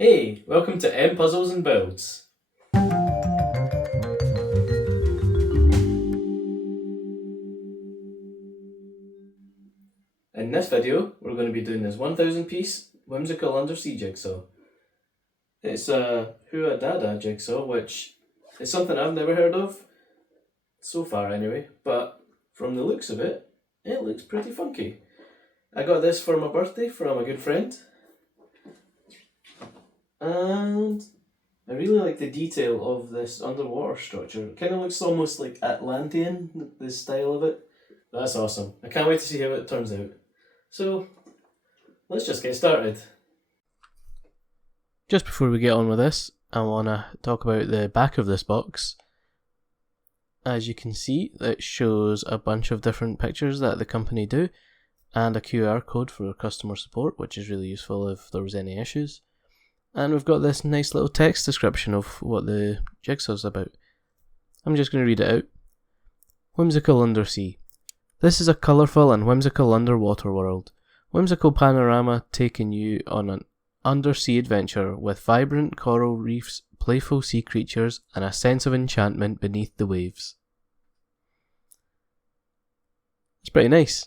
Hey, welcome to M Puzzles and Builds. In this video, we're going to be doing this 1000 piece whimsical undersea jigsaw. It's a Hua Dada jigsaw, which is something I've never heard of, so far anyway, but from the looks of it, it looks pretty funky. I got this for my birthday from a good friend, and I really like the detail of this underwater structure. It kind of looks almost like Atlantean, the style of it. That's awesome. I can't wait to see how it turns out. So, let's just get started. Just before we get on with this, I want to talk about the back of this box. As you can see, it shows a bunch of different pictures that the company do and a QR code for customer support, which is really useful if there was any issues. And we've got this nice little text description of what the jigsaw's about. I'm just going to read it out. Whimsical Undersea. This is a colourful and whimsical underwater world. Whimsical panorama taking you on an undersea adventure with vibrant coral reefs, playful sea creatures, and a sense of enchantment beneath the waves. It's pretty nice.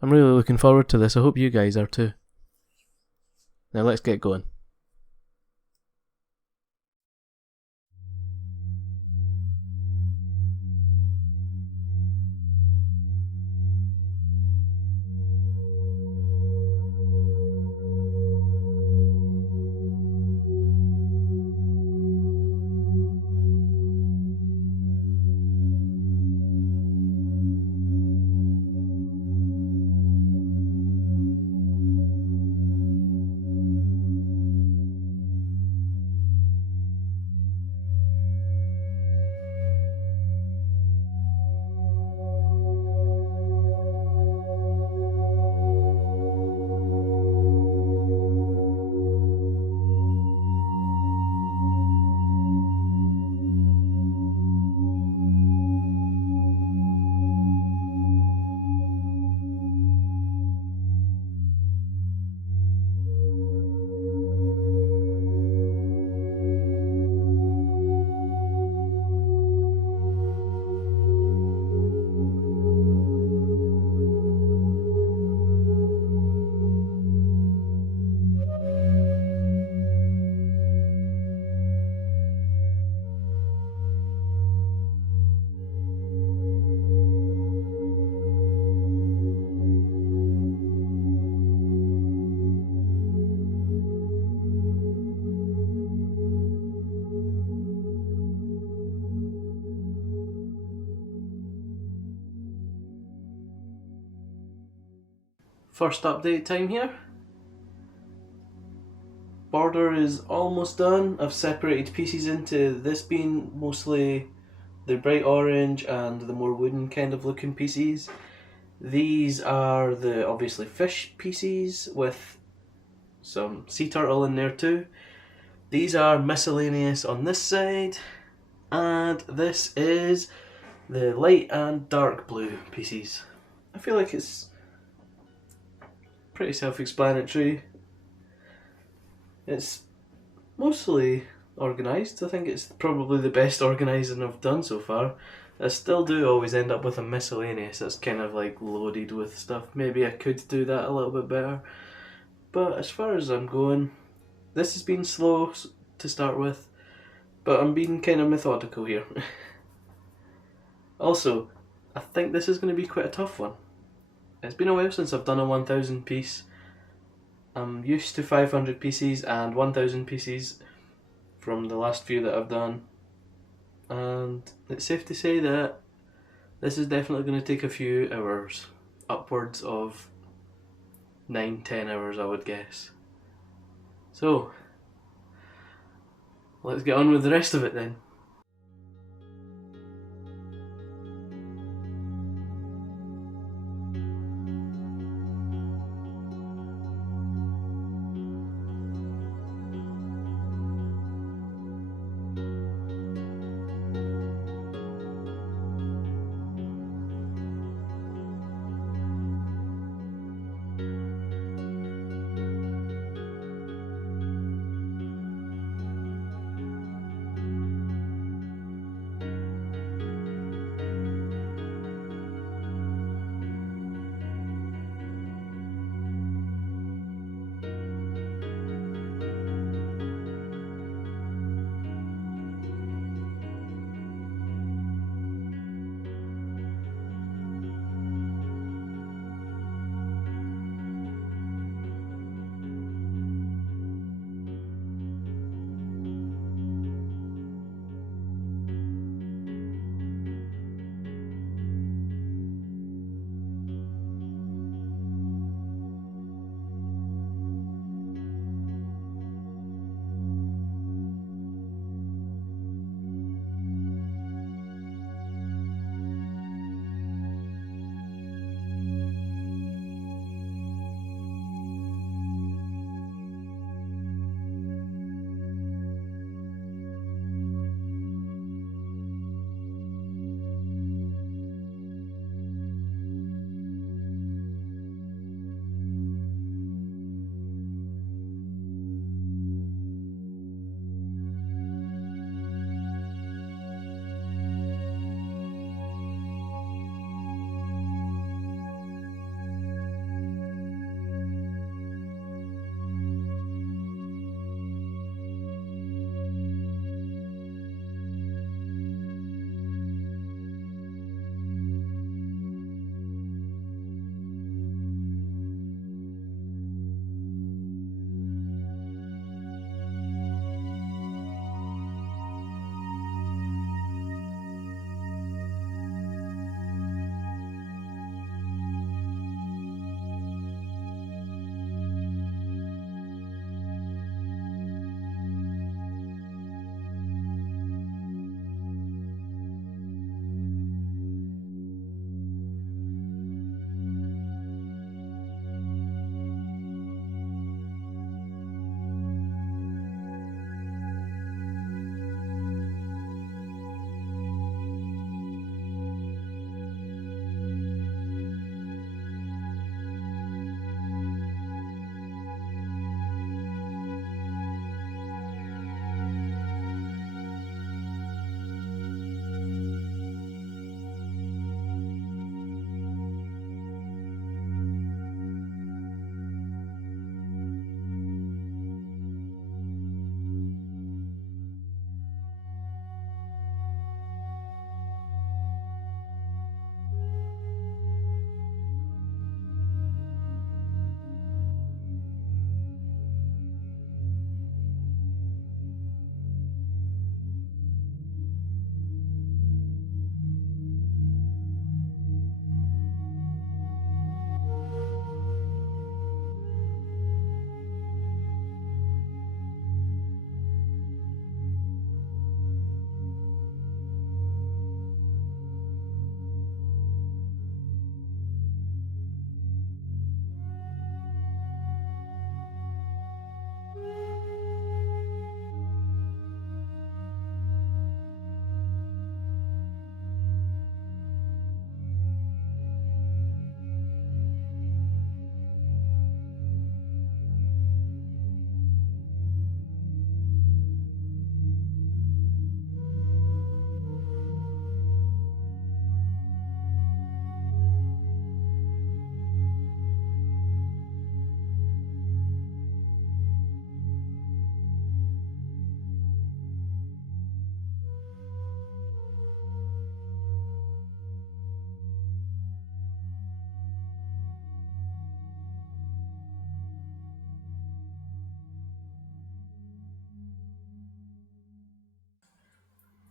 I'm really looking forward to this. I hope you guys are too. Now let's get going. First update time here. Border is almost done. I've separated pieces into this being mostly the bright orange and the more wooden kind of looking pieces. These are the obviously fish pieces with some sea turtle in there too. These are miscellaneous on this side, and this is the light and dark blue pieces. I feel like it's pretty self-explanatory. It's mostly organised. I think it's probably the best organising I've done so far. I still do always end up with a miscellaneous that's kind of like loaded with stuff. Maybe I could do that a little bit better. But as far as I'm going, this has been slow to start with, but I'm being kind of methodical here. Also, I think this is going to be quite a tough one. It's been a while since I've done a 1000 piece. I'm used to 500 pieces and 1000 pieces from the last few that I've done, and it's safe to say that this is definitely going to take a few hours, upwards of 9-10 hours I would guess. So, let's get on with the rest of it then.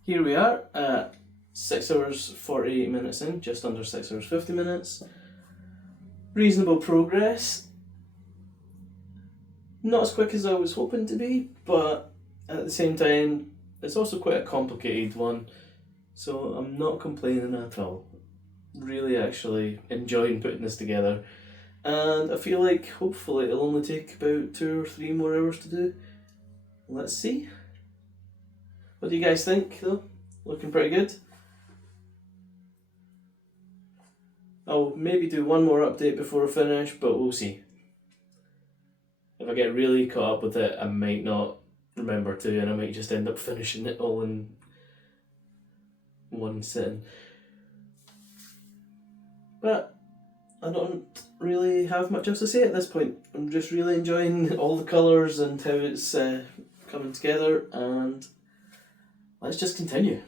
here we are at 6 hours 48 minutes in, just under 6 hours 50 minutes. Reasonable progress. Not as quick as I was hoping to be, but at the same time, it's also quite a complicated one, so I'm not complaining at all. Really actually enjoying putting this together, and I feel like hopefully it'll only take about 2 or 3 more hours to do. Let's see. What do you guys think though? Looking pretty good. I'll maybe do one more update before I finish, but we'll see. If I get really caught up with it, I might not remember to, and I might just end up finishing it all in one sitting. But I don't really have much else to say at this point. I'm just really enjoying all the colours and how it's coming together, and let's just continue.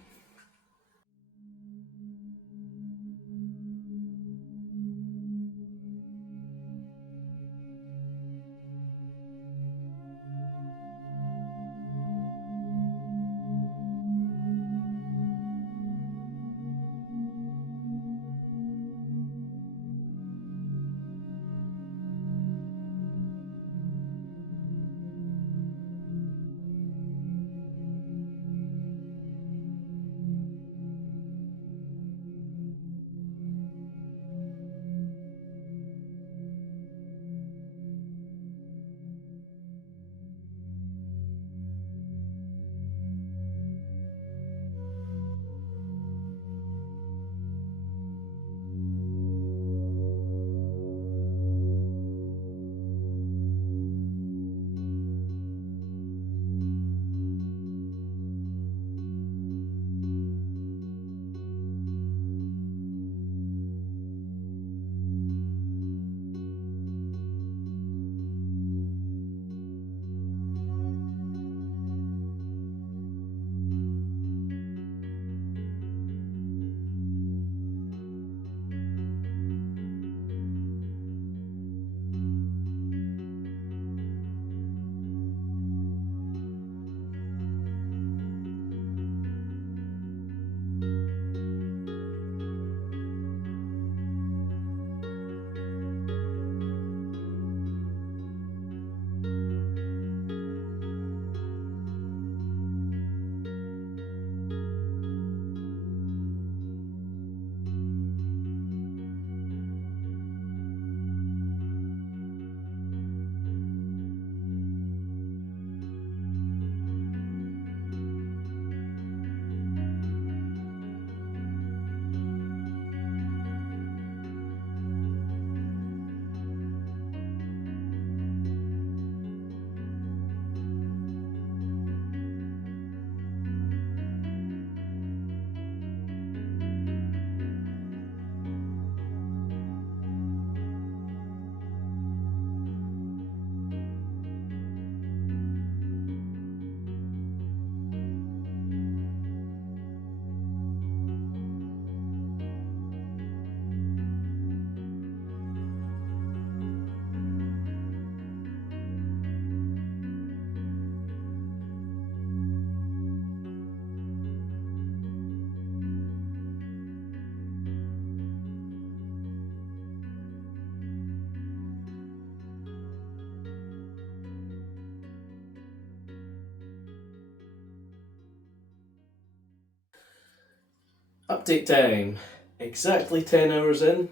Update time. Exactly 10 hours in.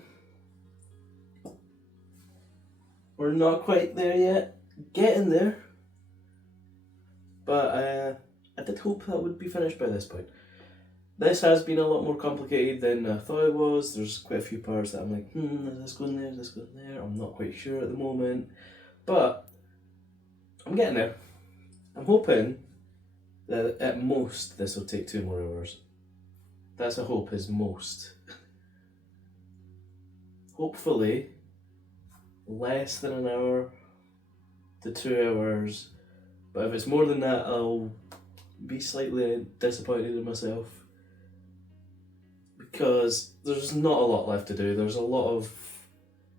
We're not quite there yet. Getting there. But I did hope that would be finished by this point. This has been a lot more complicated than I thought it was. There's quite a few parts that I'm like, is this going there, is this going there? I'm not quite sure at the moment. But I'm getting there. I'm hoping that at most this will take 2 more hours. That's a hope, is most. Hopefully, less than an hour to 2 hours. But if it's more than that, I'll be slightly disappointed in myself. Because there's not a lot left to do. There's a lot of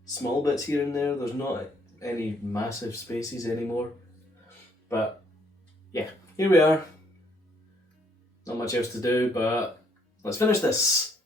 small bits here and there. There's not any massive spaces anymore. But yeah, here we are. Not much else to do, but let's finish this.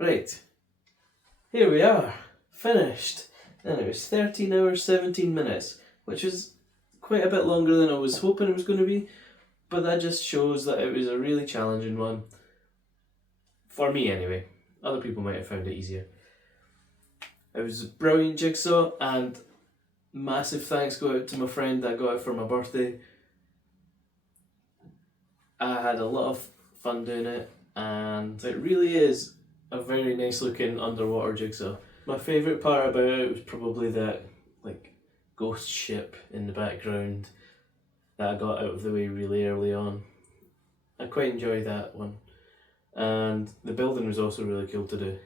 Right, here we are, finished. And it was 13 hours 17 minutes, which is quite a bit longer than I was hoping it was going to be, but that just shows that it was a really challenging one. For me anyway. Other people might have found it easier. It was a brilliant jigsaw, and massive thanks go out to my friend that got it for my birthday. I had a lot of fun doing it, and it really is a very nice looking underwater jigsaw. My favourite part about it was probably that ghost ship in the background that I got out of the way really early on. I quite enjoy that one, and the building was also really cool to do.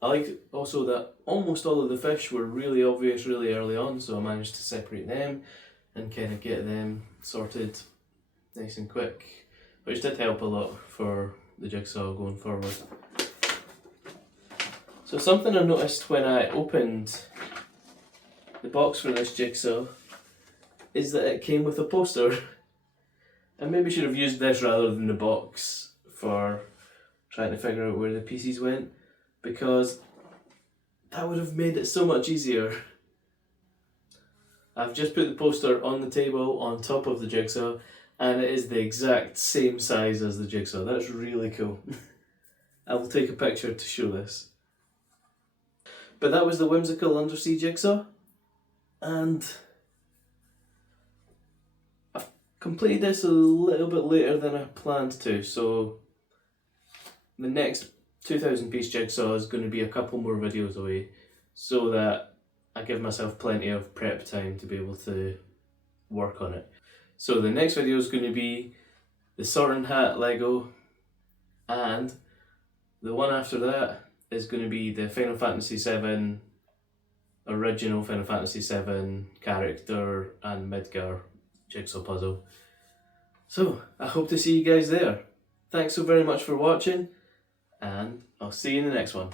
I liked also that almost all of the fish were really obvious really early on, so I managed to separate them and kind of get them sorted nice and quick, which did help a lot for the jigsaw going forward. So something I noticed when I opened the box for this jigsaw is that it came with a poster. I maybe should have used this rather than the box for trying to figure out where the pieces went, because that would have made it so much easier. I've just put the poster on the table on top of the jigsaw, and it is the exact same size as the jigsaw. That's really cool. I will take a picture to show this. But that was the Whimsical Undersea jigsaw, and I've completed this a little bit later than I planned to, so the next 2,000 piece jigsaw is going to be a couple more videos away, so that I give myself plenty of prep time to be able to work on it. So the next video is going to be the Sorting Hat Lego, and the one after that is going to be the Final Fantasy VII, original Final Fantasy VII character and Midgar jigsaw puzzle. So I hope to see you guys there. Thanks so very much for watching, and I'll see you in the next one.